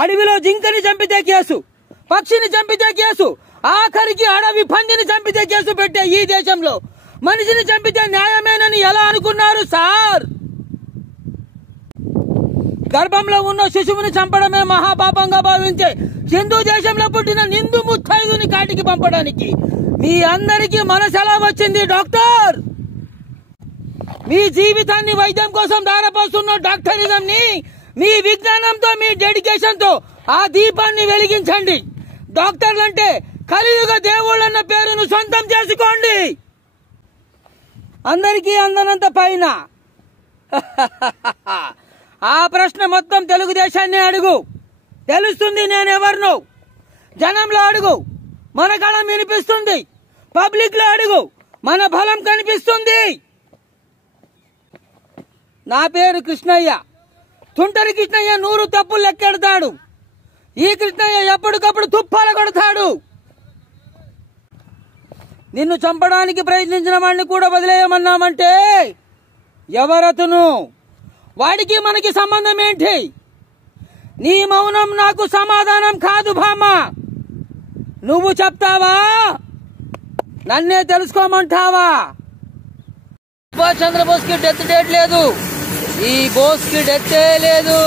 అడవిలో జింకని చంపితే కేసు, పక్షిని చంపితే కేసు, ఆఖరికి అడవి పందిని చంపితే కేసు పెట్టే ఈ దేశంలో మనిషిని చంపితే న్యాయమేనని ఎలా అనుకున్నారు సార్? గర్భంలో ఉన్న శిశువుని చంపడమే మహాపాపంగా భావించే హిందూ దేశంలో పుట్టిన నిందు ముత్తైదుని కాటికి పంపడానికి మీ అందరికీ మనసు ఎలా వచ్చింది డాక్టర్? మీ జీవితాన్ని వైద్యం కోసం దారపోస్తున్న డాక్టరిజం ని మీ విజ్ఞానంతో, మీ డెడికేషన్ తో ఆ దీపాన్ని వెలిగించండి. డాక్టర్లంటే కలియుగ దేవుళ్ళన్న పేరును సొంతం చేసుకోండి. అందరికీ అందనంత పైన ఆ ప్రశ్న మొత్తం తెలుగుదేశాన్ని అడుగు, తెలుస్తుంది నేనెవరినో. జనంలో అడుగు, మన గళం వినిపిస్తుంది. పబ్లిక్ లో అడుగు, మన బలం కనిపిస్తుంది. నా పేరు కృష్ణయ్య. తుంటరి కృష్ణయ్య 100 తప్పులు లెక్కెడతాడు. ఈ కృష్ణయ్య ఎప్పటికప్పుడు తుప్పాల కొడతాడు. నిన్ను చంపడానికి ప్రయత్నించిన వాడిని కూడా వదిలేయమన్నామంటే ఎవరతను? వాడికి మనకి సంబంధం ఏంటి? నీ మౌనం నాకు సమాధానం కాదు భామ. నువ్వు చెప్తావా, నన్నే తెలుసుకోమంటావా? సుభాష్ చంద్రబోస్ కి డెత్ డేట్ లేదు, ఈ బోస్ కి డెత్తే లేదు.